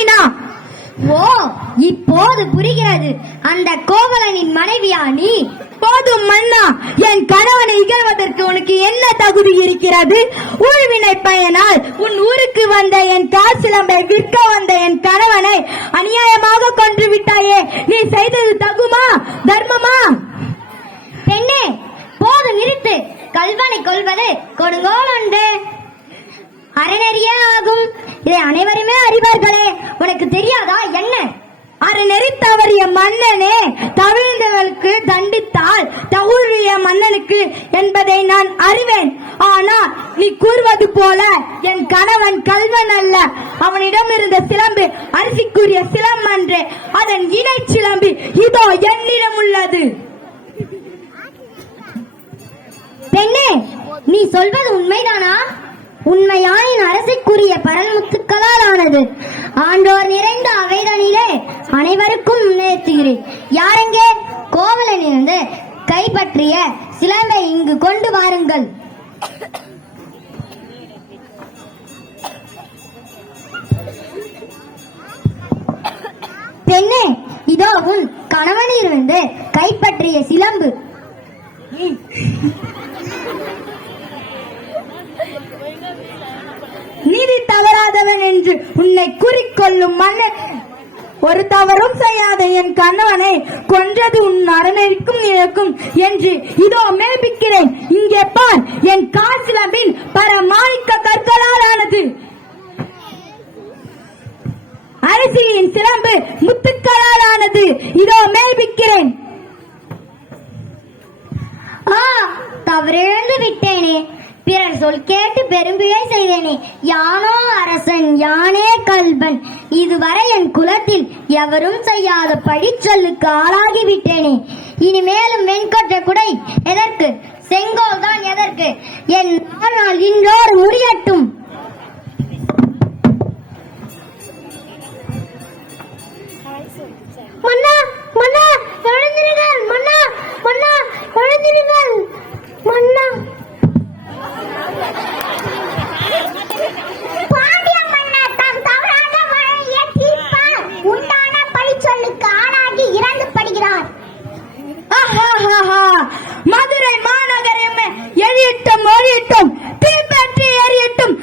நீனா? ஓ, இப்போது புரிகிறது. அந்த கோவலனின் மனைவியா நீ? போதும் மன்னா, என் கணவனை இகழ்வதற்கு உனக்கு என்ன தகுதி இருக்கிறது? ஊழ்வினை பயனால் உன் ஊருக்கு வந்த என் காசிலம்பை விற்க வந்த என் கணவனை அநியாயமாக கொன்று விட்டாயே, நீ செய்தது தகுமா, தர்மமா? பெண்ணே, போது நிறுத்து. கல்வனை கொல்வது கொடுங்கோல் ஒன்று அறநெறியே ஆகும். இதை அனைவருமே அறிவார்களே, உனக்கு தெரியாதா என்ன? அறநெறி தவறிய மன்னனே தவிழ்ந்தவர்களுக்கு தண்டித்தால் தகுதிய மன்னனுக்கு என்பதை நான் அறிவேன். ஆனால் நீ கூறுவது போல என் கணவன் கல்வன் அல்ல. அவனிடம் இருந்த சிலம்பு அரிசிக்குரிய சிலம்பன்று, அதன் இணை சிலம்பு இதோ என்னிடம் உள்ளது. பெண்ணே, நீ சொல்வது உண்மைதானா? உண்மையானின் அரசுக்குரிய பரன்முத்துக்களால் ஆனது. ஆண்டோர் நிறைந்த அவைதனிலே அனைவருக்கும் முன்னேற்றுகிறேன். யாரெங்கே கோவலனிலிருந்து கைப்பற்றிய சிலம்பை இங்கு கொண்டு வாருங்கள். பெண்ணே, இதோ உன் கணவனிலிருந்து கைப்பற்றிய சிலம்பு. நீதி தவறாதவன் என்று உன்னை குறிக்கொள்ளும் மன்னன், ஒரு தவறும் செய்யாத என் கணவனை கொன்றது உன் அறநெறிக்கும் நினைக்கும் என்று இதோ மெய்ப்பிக்கிறேன். இங்கே பார், என் காசிலம்பின் பரமாணிக்க கற்களால் ஆனது. அரிசியின் சிலம்பு முத்துக்களால் ஆனது. இதோ மெய்ப்பிக்கிறேன். தவறிழந்து விட்டேனே, பிறர் சொல் கேட்டு பெரும்பிழை செய்தேனே. யானோ அரசன், யானே கல்வன். இதுவரை என் குலத்தில் எவரும் செய்யாத பழிச்சொல்லுக்கு ஆளாகிவிட்டேனே. இனிமேலும் வெண்கொற்ற குடை எதற்கு, செங்கோல் தான் எதற்கு? என் வாழ்நாள் இன்றோடு முடியட்டும். மன்னா, மன்னா, எழுந்திருங்கள். மன்னா, மன்னா, எழுந்திருங்கள். மன்னா, பாண்டிய மன்னர் தம் தவறான மழையை தீர்ப்பால் உண்டான பழிச்சொல்லுக்கு ஆளாகி இறந்துபடுகிறார். மதுரை மாநகரமே எரியட்டும், ஒழியட்டும், தீப்பற்றி எரியட்டும்.